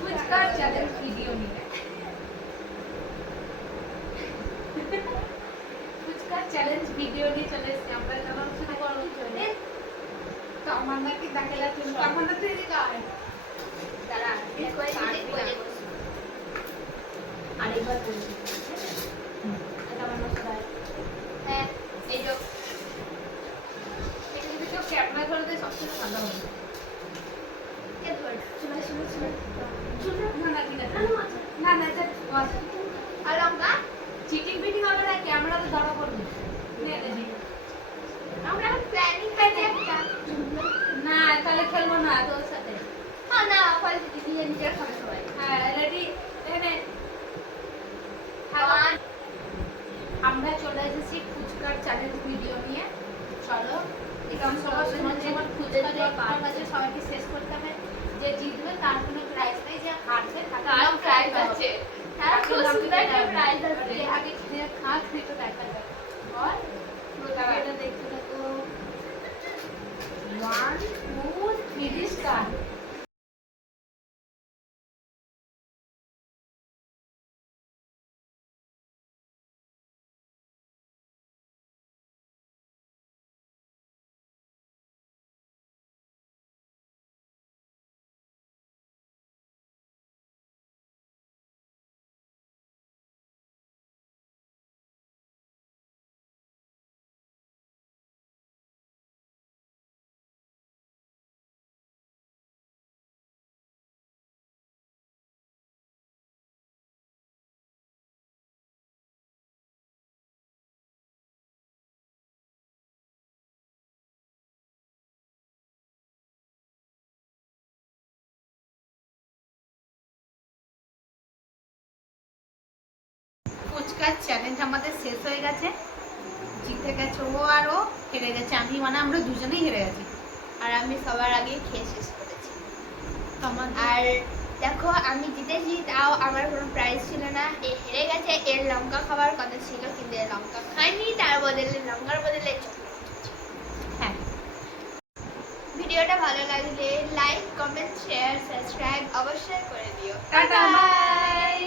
ফুচকার challenge video নিয়ে ফুচকার চ্যালেঞ্জ ভিডিও নিয়ে চলে এসেছি আমরা। যখন শুরু করবো চলে তো আমার নাকি দেখালে তুমি আমার না তুই গায় দাঁড়া আরেকবার বলছি এটা আমার মশলা। হ্যাঁ এই যে এটা যদি কেউ ক্যামেরা ধরে দেয় সবচেয়ে ভালো হবে। চিটিং বিটিং হবে না, ক্যামেরা তো ধরা পড়বে আমরা এখন প্ল্যানিং করে একটা না তাহলে খেলবো না তোর সাথে। হ্যাঁ না ফলে নিজে নিজে খাবে সবাই। হ্যাঁ রেডি এখানে আমরা চলে এসেছি ফুচকার চ্যালেঞ্জ ভিডিও নিয়ে। চলো এখানে সবার সমান সমান ফুচকা দিয়ে পার মাঝে সবাইকে শেষ করতে হবে। যে জিতবে তার কোনো প্রাইজ নেই, যে হারবে তার প্রাইজ আছে। তার খুব সুন্দর একটা প্রাইজ আছে, আগে খেয়ে খা খেয়ে তো দেখা যাবে। আর পুরোটা দেখতে থাকো। 1 2 3 স্টার্ট। ফুচকার চ্যালেঞ্জ আমাদের শেষ হয়ে গেছে। জিতে গেছে ও আর ও হেরে গেছে আমি, মানে আমরা দুজনেই হেরে গেছি। আর আমি সবার আগে খেয়ে শেষ করেছি। তোমাদের আর দেখো আমি জিতেছি, তাও আমার কোনো প্রাইজ ছিল না। এ হেরে গেছে, এর লঙ্কা খাওয়ার কথা ছিল কিন্তু এর লঙ্কা খায়নি, তার বদলে লঙ্কার বদলে চকলেট। হ্যাঁ ভিডিওটা ভালো লাগলে লাইক কমেন্ট শেয়ার সাবস্ক্রাইব অবশ্যই করে দিও। টাটা। বাই।